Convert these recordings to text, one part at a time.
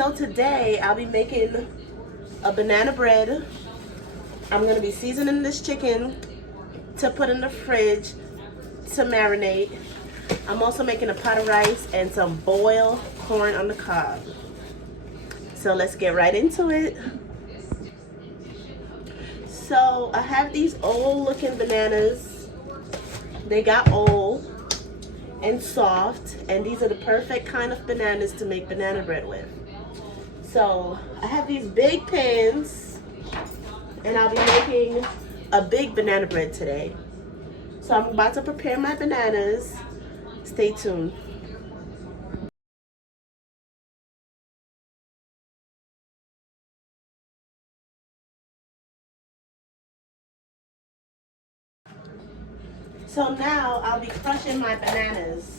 So today I'll be making a banana bread. I'm gonna be seasoning this chicken to put in the fridge to marinate. I'm also making a pot of rice and some boiled corn on the cob. So let's get right into it. So I have these old looking bananas. They got old and soft, and these are the perfect kind of bananas to make banana bread with. So I have these big pans, and I'll be making a big banana bread today. So I'm about to prepare my bananas. Stay tuned. So now I'll be crushing my bananas.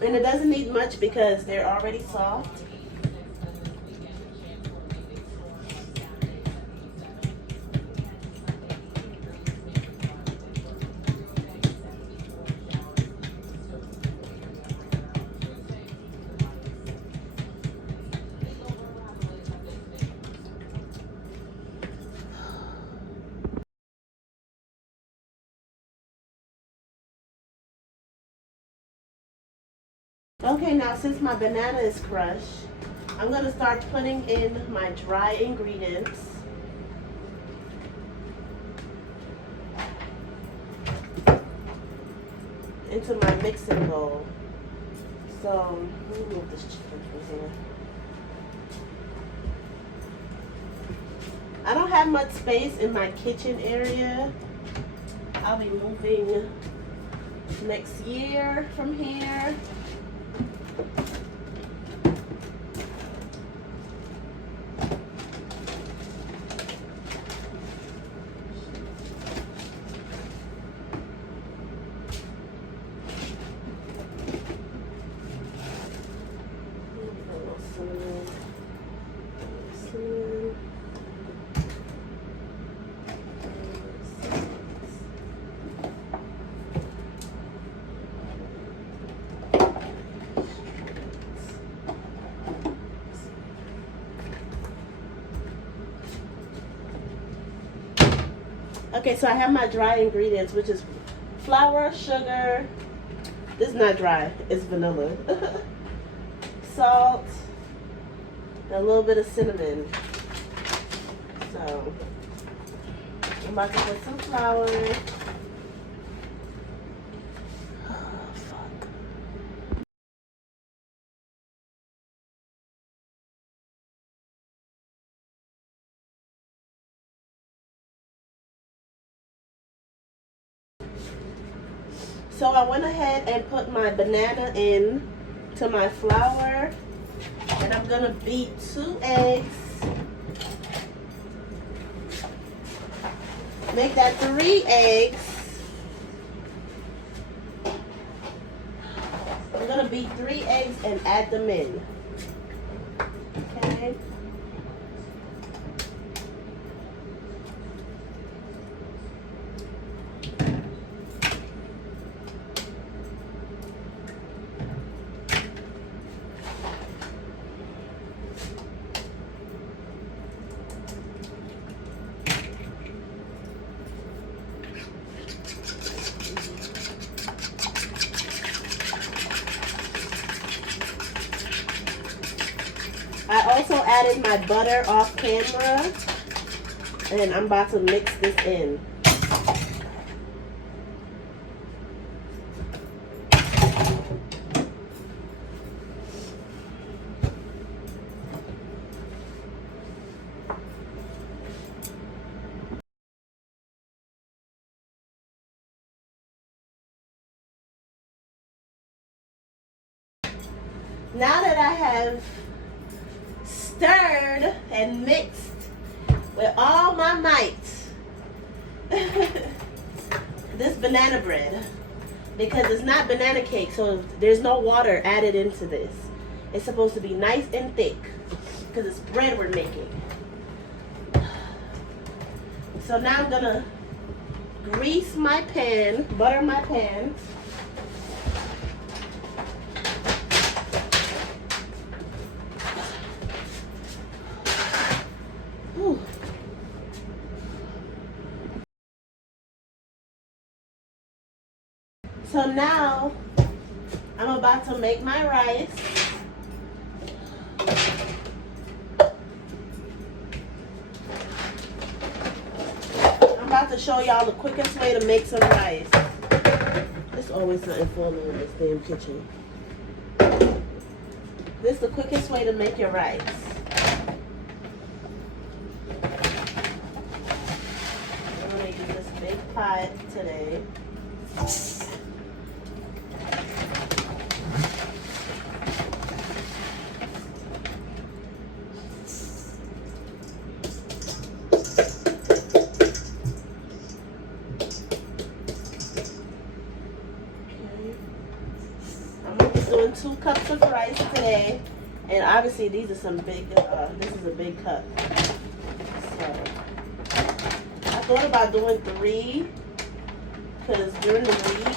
And it doesn't need much because they're already soft. Okay, now since my banana is crushed, I'm going to start putting in my dry ingredients. Into my mixing bowl. So, let me move this chicken from here. I don't have much space in my kitchen area. I'll be moving next year from here. Okay, so I have my dry ingredients, which is flour, sugar. This is not dry, it's vanilla. Salt, and a little bit of cinnamon. So, I'm about to put some flour. Oh, fuck. So I went ahead and put my banana in to my flour, and I'm gonna beat 2 eggs. Make that 3 eggs. I'm gonna beat 3 eggs and add them in. Okay. I also added my butter off camera, and I'm about to mix this in. Now that I have stirred and mixed with all my might this banana bread, because it's not banana cake, so there's no water added into this. It's supposed to be nice and thick because it's bread we're making. So now I'm gonna grease my pan, butter my pan. So now I'm about to make my rice. I'm about to show y'all the quickest way to make some rice. There's always something falling in this damn kitchen. This is the quickest way to make your rice. I'm gonna use this big pot today. Doing 2 cups of rice today, and obviously these are some big this is a big cup, so I thought about doing 3 because during the week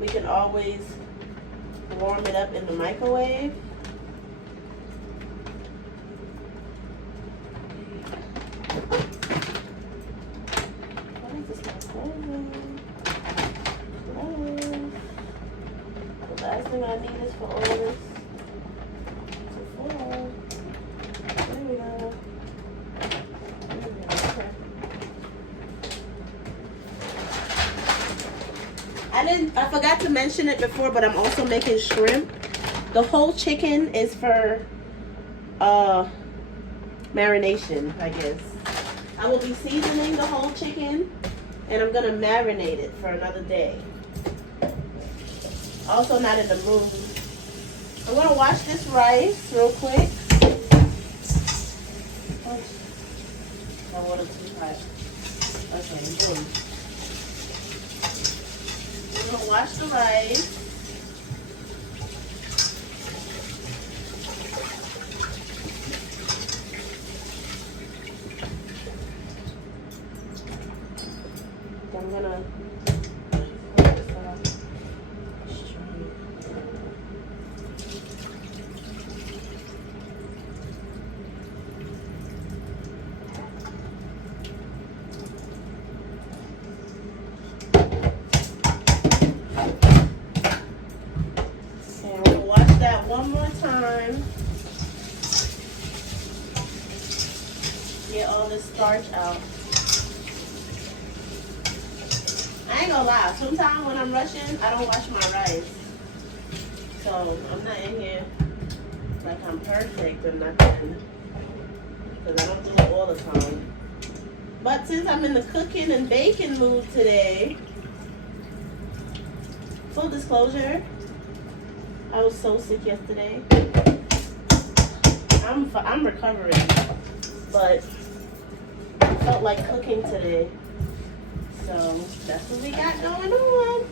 we can always warm it up in the microwave. What is this microwave? Last thing I need is for all this to fall. There we go. Okay. I forgot to mention it before, but I'm also making shrimp. The whole chicken is for marination, I guess. I will be seasoning the whole chicken, and I'm gonna marinate it for another day. Also not in the mood. I'm gonna wash this rice real quick. Oh, my water's too hot. Okay, boom. I'm gonna wash the rice. I'm gonna one more time. Get all this starch out. I ain't gonna lie, sometimes when I'm rushing, I don't wash my rice. So I'm not in here like I'm perfect or nothing, because I don't do it all the time. But since I'm in the cooking and baking mood today, full disclosure, I was so sick yesterday. I'm recovering, but I felt like cooking today. So that's what we got going on.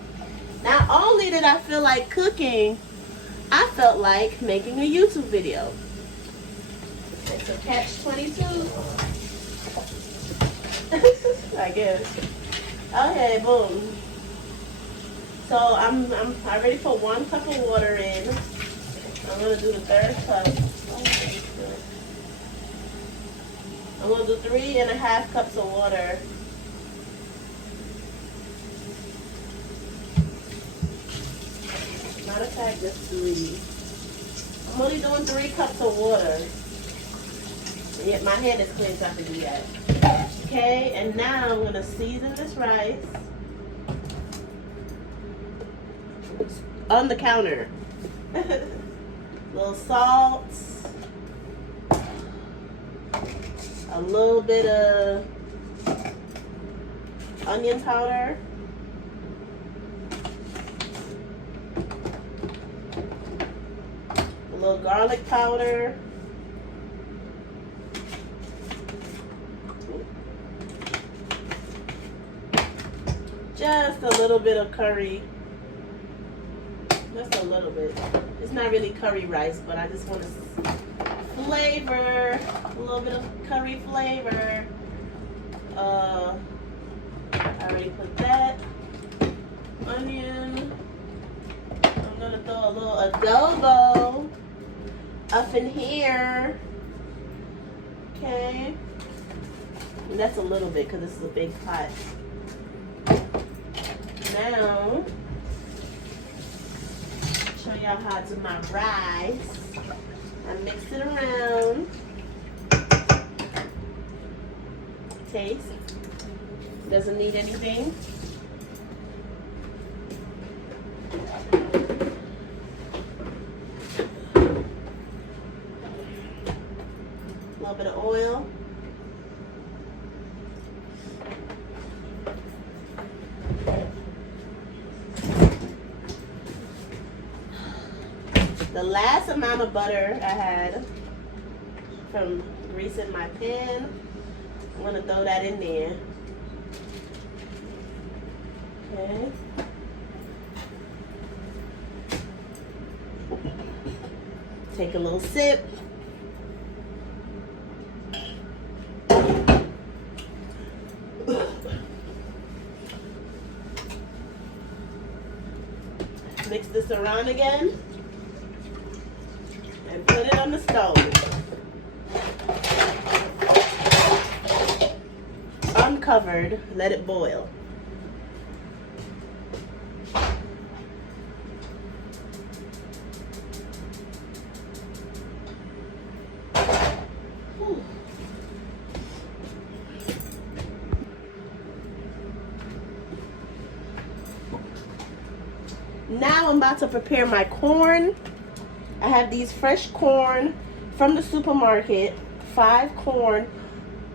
Not only did I feel like cooking, I felt like making a YouTube video. It's a catch-22. I guess. Okay, boom. So I already put 1 cup of water in. I'm gonna do the 3rd cup. I'm gonna do 3.5 cups of water. Matter of fact, just 3. I'm only doing 3 cups of water. And yet my head is clean, so I can do that. Okay, and now I'm gonna season this rice on the counter. Little salt, a little bit of onion powder, a little garlic powder, just a little bit of curry. Just a little bit. It's not really curry rice, but I just want to flavor, a little bit of curry flavor. I already put that. Onion. I'm gonna throw a little adobo up in here. Okay. And that's a little bit because this is a big pot. Now y'all how to my rice. I mix it around. Taste. Doesn't need anything. A little bit of oil. The last amount of butter I had from greasing my pan, I'm gonna throw that in there. Okay. Take a little sip. Mix this around again. And put it on the stove. Uncovered, let it boil. Whew. Now I'm about to prepare my corn. I have these fresh corn from the supermarket, 5 corn,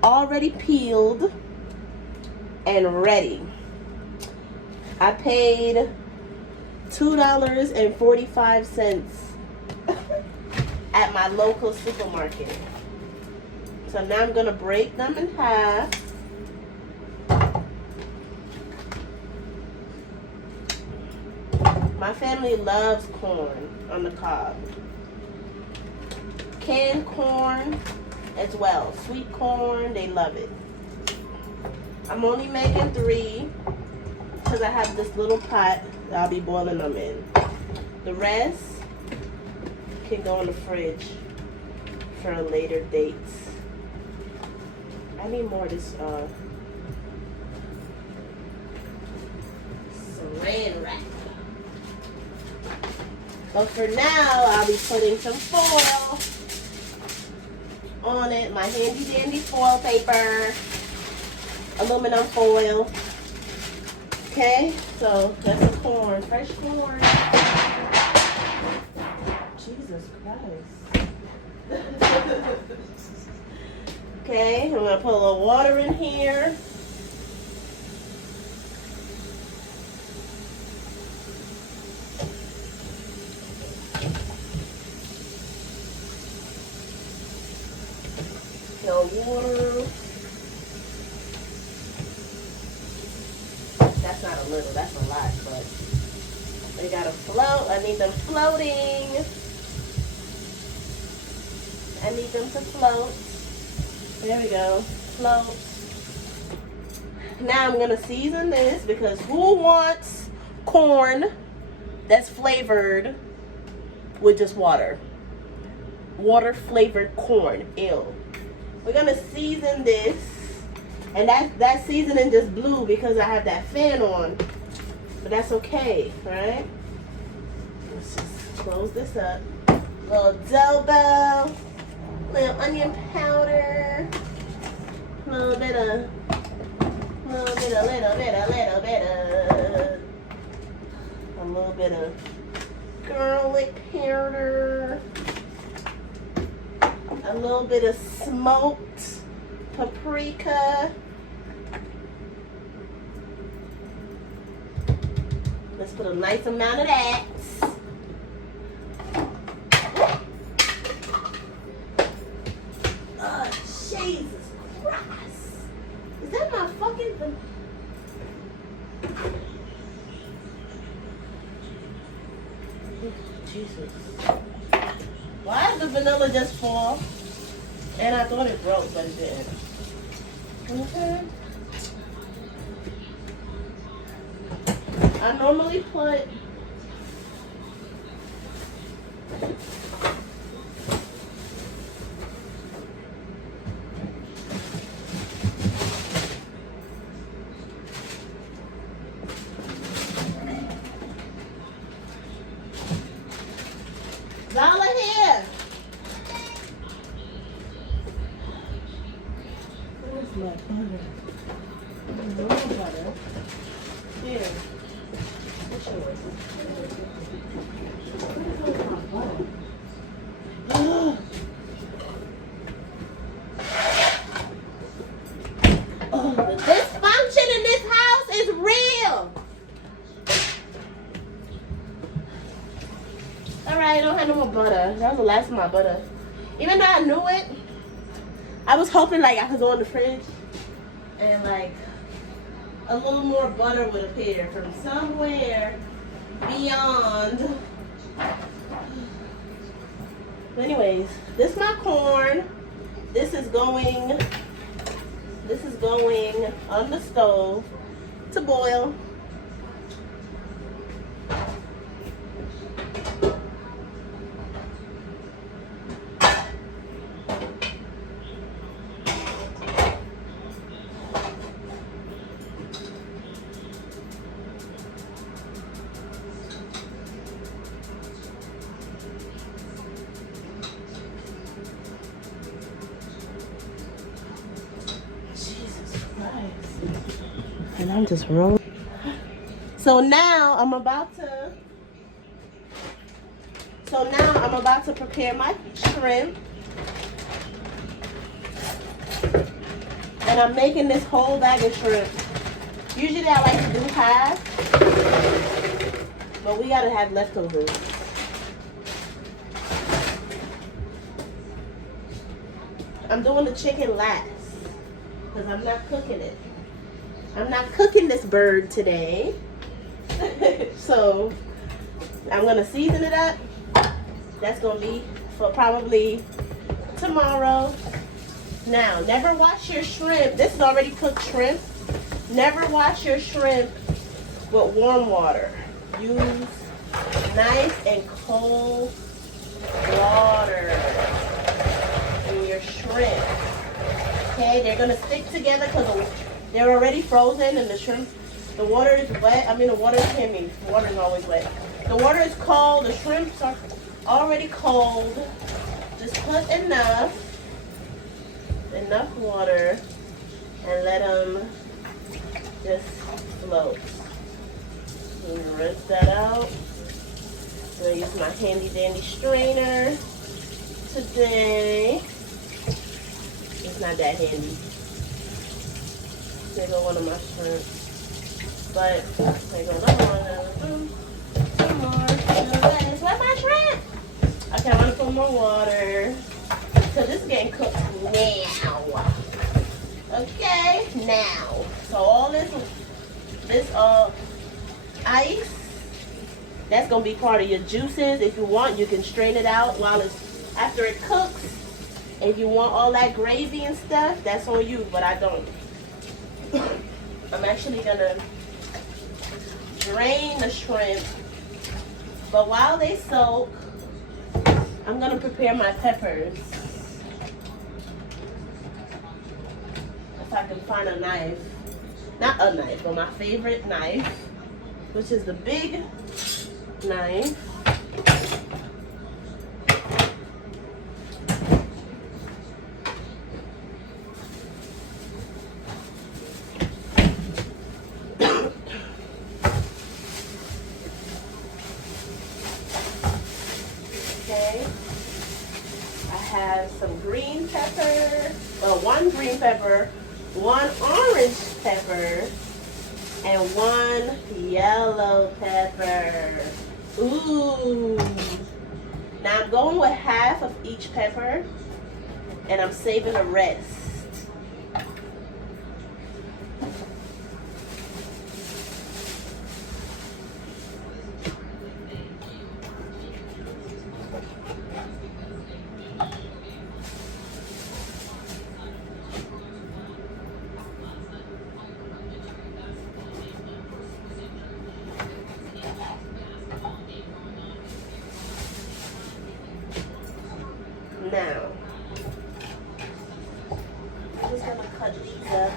already peeled and ready. I paid $2.45 at my local supermarket. So now I'm gonna break them in half. My family loves corn on the cob. Canned corn as well. Sweet corn, they love it. I'm only making 3 because I have this little pot that I'll be boiling them in. The rest can go in the fridge for a later date. I need more of this saran wrap. But for now, I'll be putting some foil on it. My handy dandy foil paper, aluminum foil. Okay, so that's the corn, fresh corn. Jesus Christ. Okay, I'm gonna put a little water in here. No water. That's not a little, that's a lot, but they gotta float. I need them floating. I need them to float. There we go. Float. Now I'm gonna season this because who wants corn that's flavored with just water? Water flavored corn. Ew. We're gonna season this, and that seasoning just blew because I have that fan on, but that's okay, right? Let's just close this up. Little adobo, little onion powder, little bit of a little bit of garlic powder. A little bit of smoked paprika. Let's put a nice amount of that. Oh, Jesus Christ. Is that my fucking... Jesus. Why did the vanilla just fall? And I thought it broke, but it didn't. Okay. I normally put Oh, the dysfunction in this house is real. Alright, I don't have no more butter. That was the last of my butter. Even though I knew it, I was hoping like I could go in the fridge and like a little more butter would appear from somewhere beyond. But anyways, this is my corn. This is going on the stove to boil. And I'm just rolling. So now I'm about to prepare my shrimp. And I'm making this whole bag of shrimp. Usually I like to do half, but we gotta have leftovers. I'm doing the chicken last because I'm not cooking it. I'm not cooking this bird today. So I'm gonna season it up. That's gonna be for probably tomorrow. Now, never wash your shrimp. This is already cooked shrimp. Never wash your shrimp with warm water. Use nice and cold water in your shrimp. Okay, they're gonna stick together because they're already frozen and the shrimp, the water is wet. I mean, the water is always wet. The water is cold, the shrimps are already cold. Just put enough water and let them just float. And rinse that out. I'm gonna use my handy dandy strainer today. It's not that handy. There go one of my shrimp. But there go lettuce. Where's my shrimp? Okay, I'm gonna put more water. So this is getting cooked now. Okay, now. So all this ice, that's gonna be part of your juices. If you want, you can strain it out after it cooks. If you want all that gravy and stuff, that's on you, but I don't. I'm actually gonna drain the shrimp, but while they soak, I'm gonna prepare my peppers. If I can find a knife, not a knife, but my favorite knife, which is the big knife. Some green pepper, well, one green pepper, one orange pepper, and one yellow pepper. Ooh. Now I'm going with half of each pepper, and I'm saving the rest. Now, I'm just going to cut these up.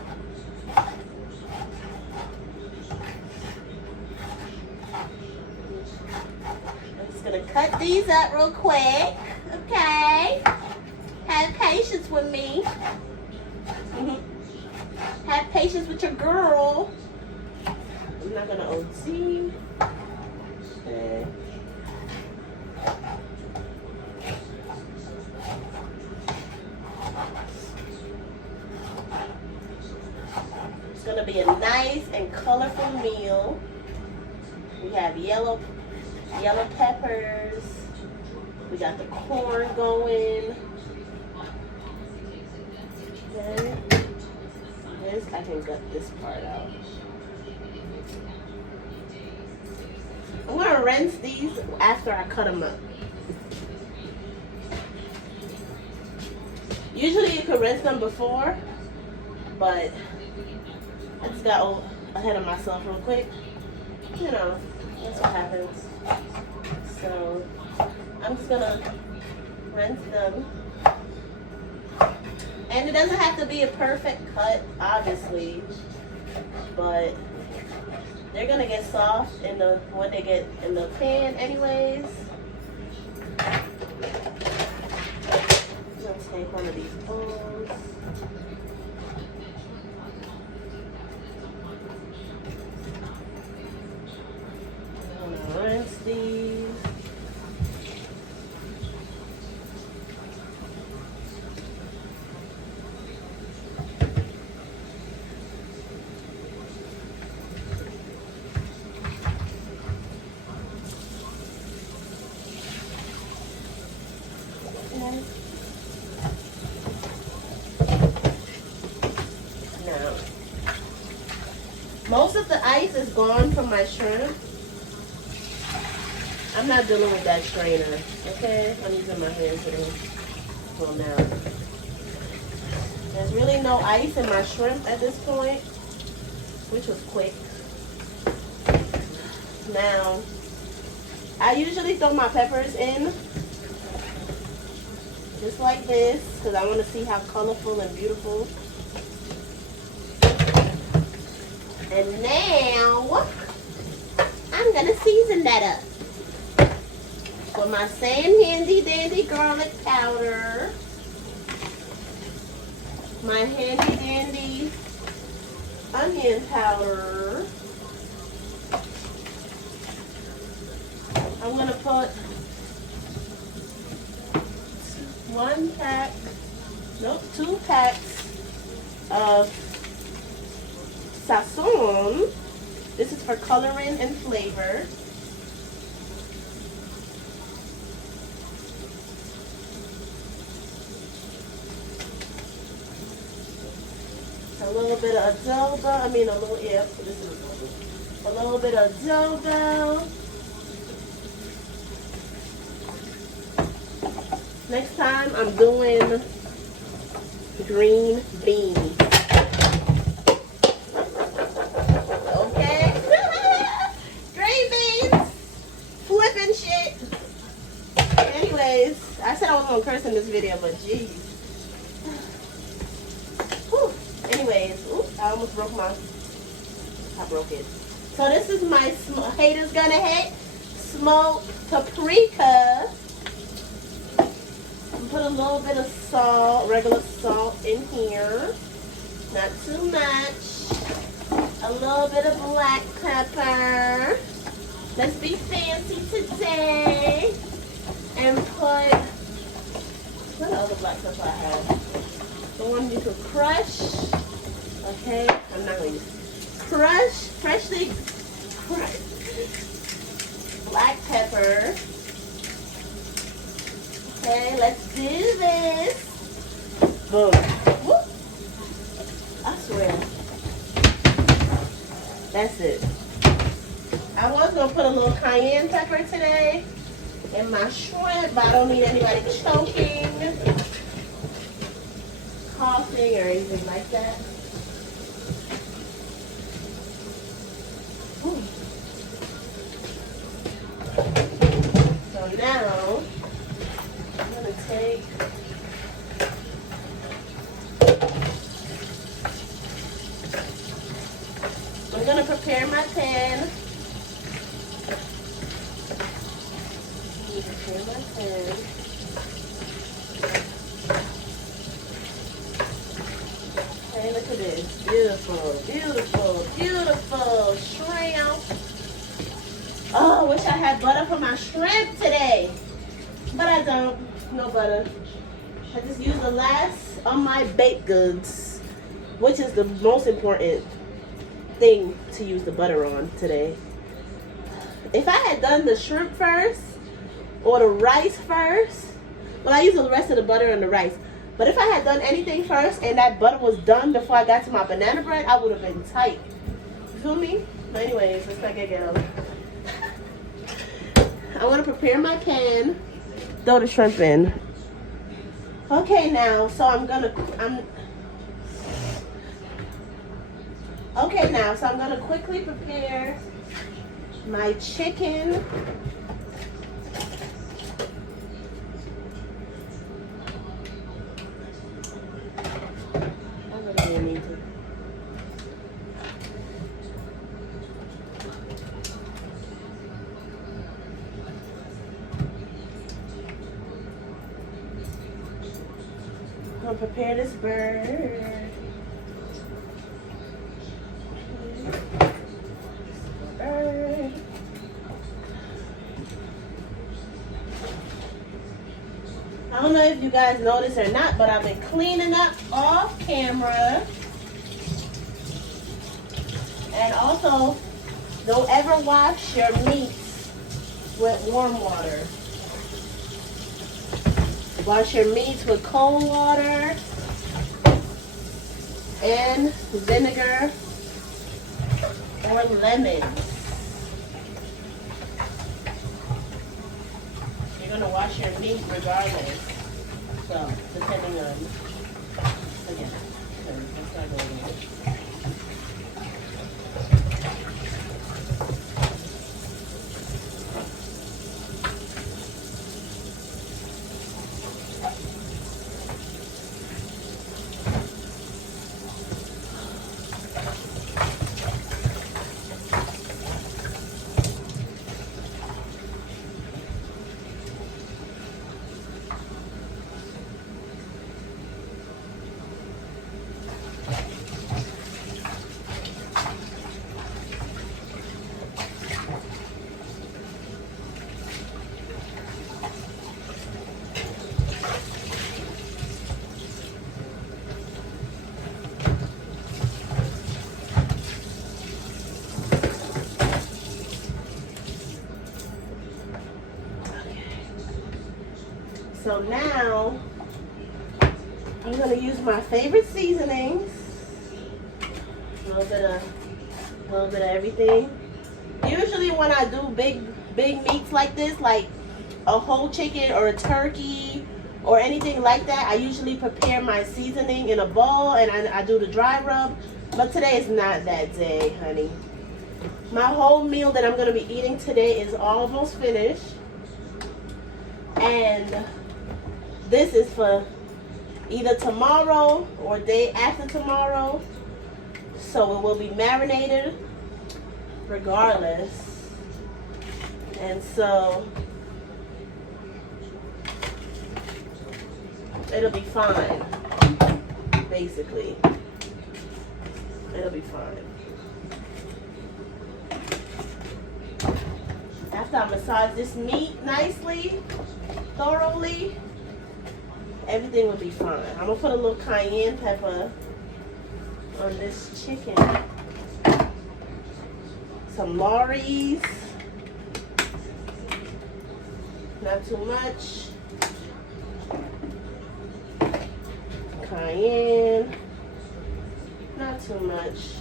I'm just going to cut these up real quick, okay? Have patience with me. Have patience with your girl. I'm not going to OT. be a nice and colorful meal. We have yellow peppers. We got the corn going. Okay. This, I can gut this part out. I'm gonna rinse these after I cut them up. Usually you could rinse them before, but I just got ahead of myself real quick. You know, that's what happens. So I'm just gonna rinse them. And it doesn't have to be a perfect cut, obviously, but they're gonna get soft when they get in the pan anyways. I'm gonna take one of these bowls. I'm gonna rinse these. Now, most of the ice is gone from my shrimp. I'm not dealing with that strainer, okay? I'm using my hand today. Well, now, there's really no ice in my shrimp at this point, which was quick. Now, I usually throw my peppers in just like this, because I want to see how colorful and beautiful. And now, I'm going to season that up with my same handy dandy garlic powder, my handy dandy onion powder. I'm going to put 2 packs of sazon. This is for coloring and flavor. A little bit of adobo. A little bit of adobo. Next time I'm doing green beans. Okay? Green beans. Flipping shit. Anyways, I said I was gonna curse in this video, but jeez. Whew. Anyways, I almost broke I broke it. So this is my haters gonna hate smoked paprika. Put a little bit of salt, regular salt in here. Not too much. A little bit of black pepper. Let's be fancy today. And put, what other black pepper I have? The one you could crush. Okay, I'm not going to use freshly crushed black pepper. Okay, let's do this. Boom. Whoop. I swear. That's it. I was going to put a little cayenne pepper today in my shrimp, but I don't need anybody choking, coughing, or anything like that. Whew. So now, I'm going to take I'm going to prepare my pan. Prepare my pan. Okay, look at this. Beautiful, beautiful, beautiful shrimp. Oh, I wish I had butter for my shrimp today. But I don't. No butter. I just use the last of my baked goods, which is the most important. thing to use the butter on today. If I had done the shrimp first or the rice first, well, I used the rest of the butter and the rice. But if I had done anything first and that butter was done before I got to my banana bread, I would have been tight. You feel me? But anyways, let's not get ghetto. I want to prepare my pan, throw the shrimp in. Okay, now, so I'm gonna quickly prepare my chicken. I really didn't need to. I'm gonna prepare this bird. I don't know if you guys noticed or not, but I've been cleaning up off camera. And also, don't ever wash your meat with warm water. Wash your meats with cold water and vinegar or lemon. You're gonna wash your meat regardless. So, depending on, again, let's not go there. So now, I'm going to use my favorite seasonings. A little bit of everything. Usually when I do big meats like this, like a whole chicken or a turkey or anything like that, I usually prepare my seasoning in a bowl and I do the dry rub. But today is not that day, honey. My whole meal that I'm going to be eating today is almost finished. And this is for either tomorrow or day after tomorrow. So it will be marinated regardless. And so it'll be fine, basically. It'll be fine. After I massage this meat nicely, thoroughly, everything will be fine. I'm gonna put a little cayenne pepper on this chicken. Some Lorry's, not too much. Cayenne, not too much.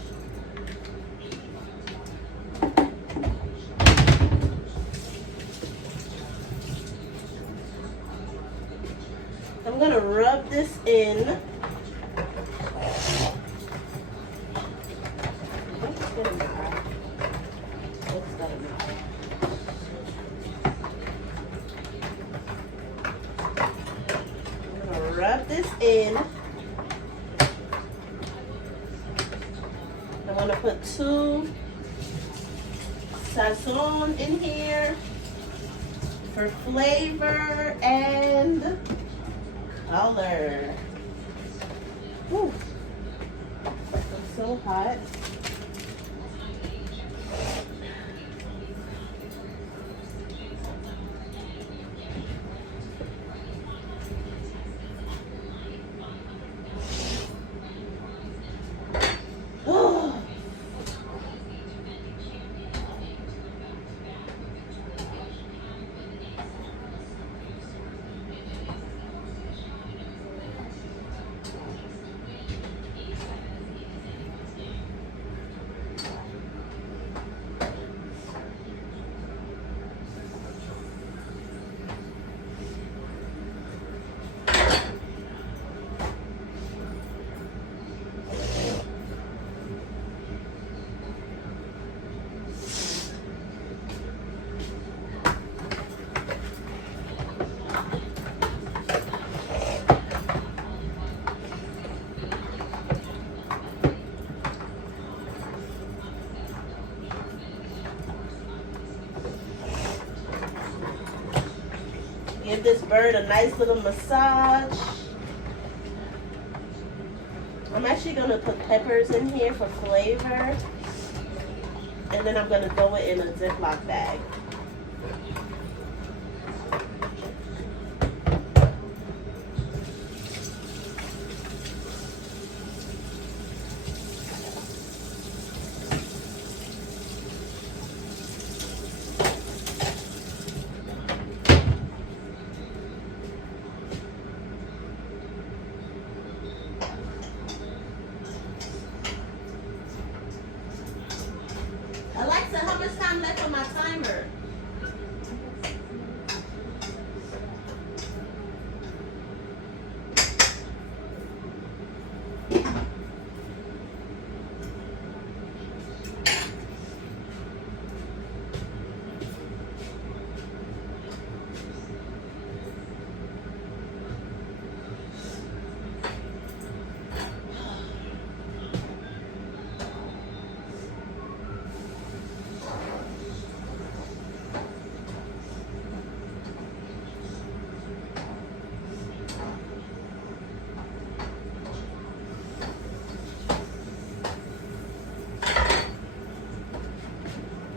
I'm gonna rub this in. I'm gonna rub this in. I'm gonna put 2 sazon in here for flavor and color. Whew. It's so hot. Give this bird a nice little massage. I'm actually going to put peppers in here for flavor. And then I'm going to throw it in a Ziploc bag. Alexa, how much time left on my timer?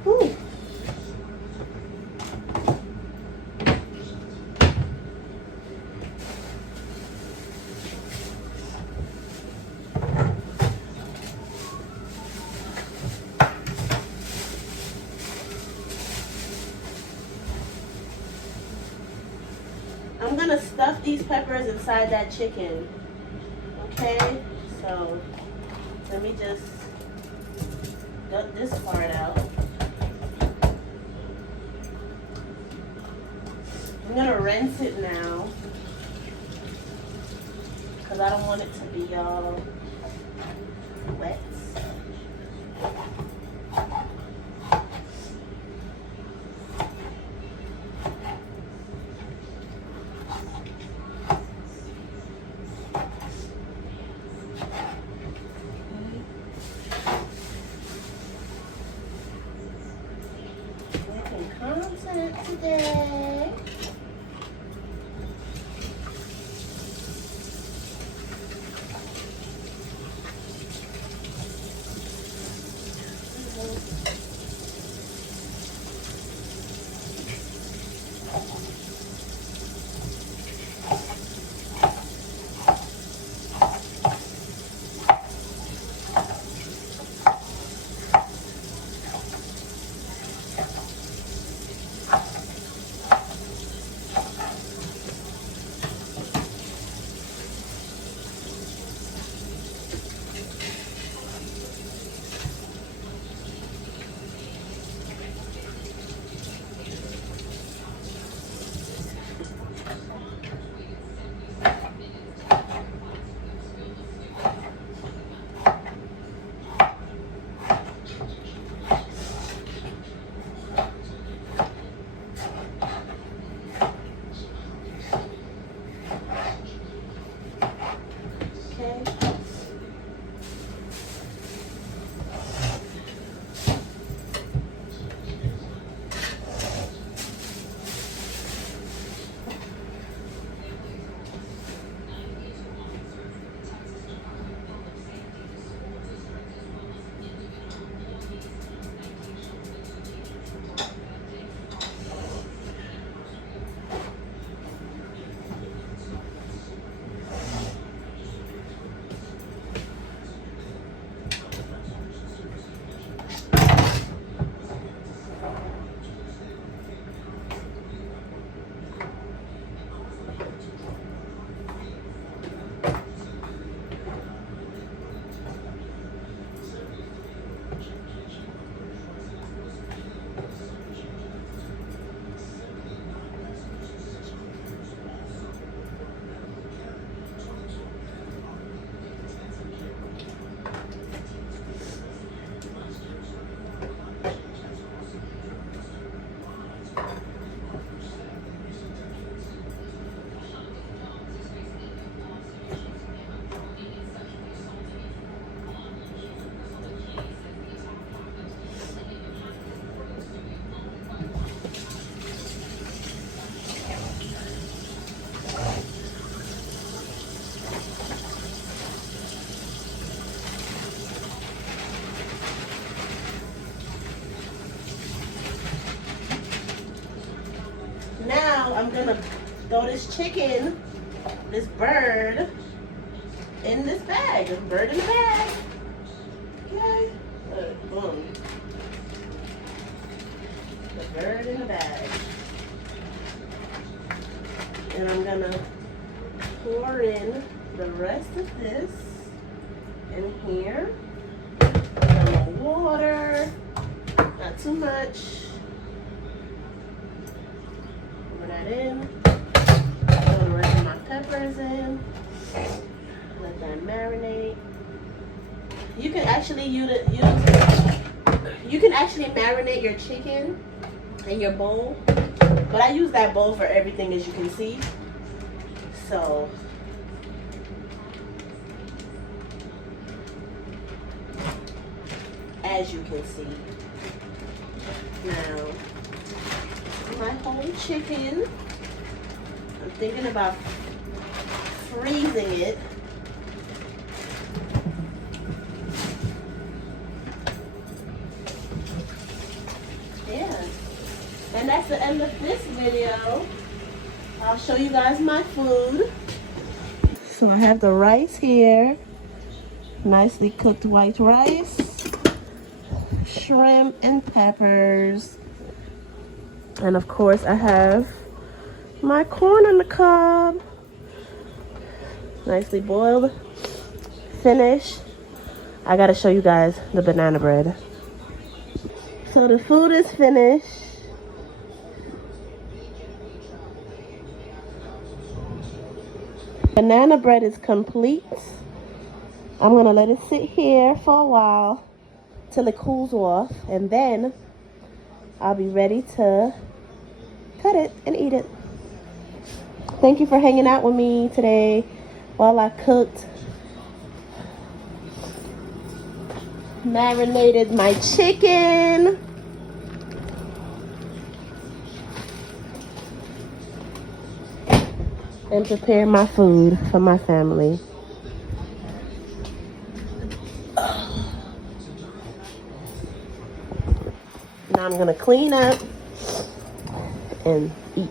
Whew. I'm gonna stuff these peppers inside that chicken. Okay, so let me just gut this part out. I'm gonna rinse it now because I don't want it to be all wet. Making content today. now I'm gonna throw this chicken, this bird, in this bag. This bird in the bag. Okay. Boom. The bird in the bag. And I'm gonna pour in the rest of this in here. Some water, not too much. Pour that in. Throw the rest of my peppers in. Let that marinate. You can actually marinate your chicken in your bowl, but I use that bowl for everything, as you can see. So as you can see. Now, my whole chicken, I'm thinking about freezing it. Yeah. And that's the end of this video. I'll show you guys my food. So I have the rice here. Nicely cooked white rice, shrimp and peppers, and of course I have my corn on the cob, nicely boiled. Finished. I gotta show you guys the banana bread. So the food is finished. Banana bread is complete. I'm gonna let it sit here for a while till it cools off, and then I'll be ready to cut it and eat it. Thank you for hanging out with me today while I cooked, marinated my chicken. And prepare my food for my family. Now I'm gonna clean up and eat.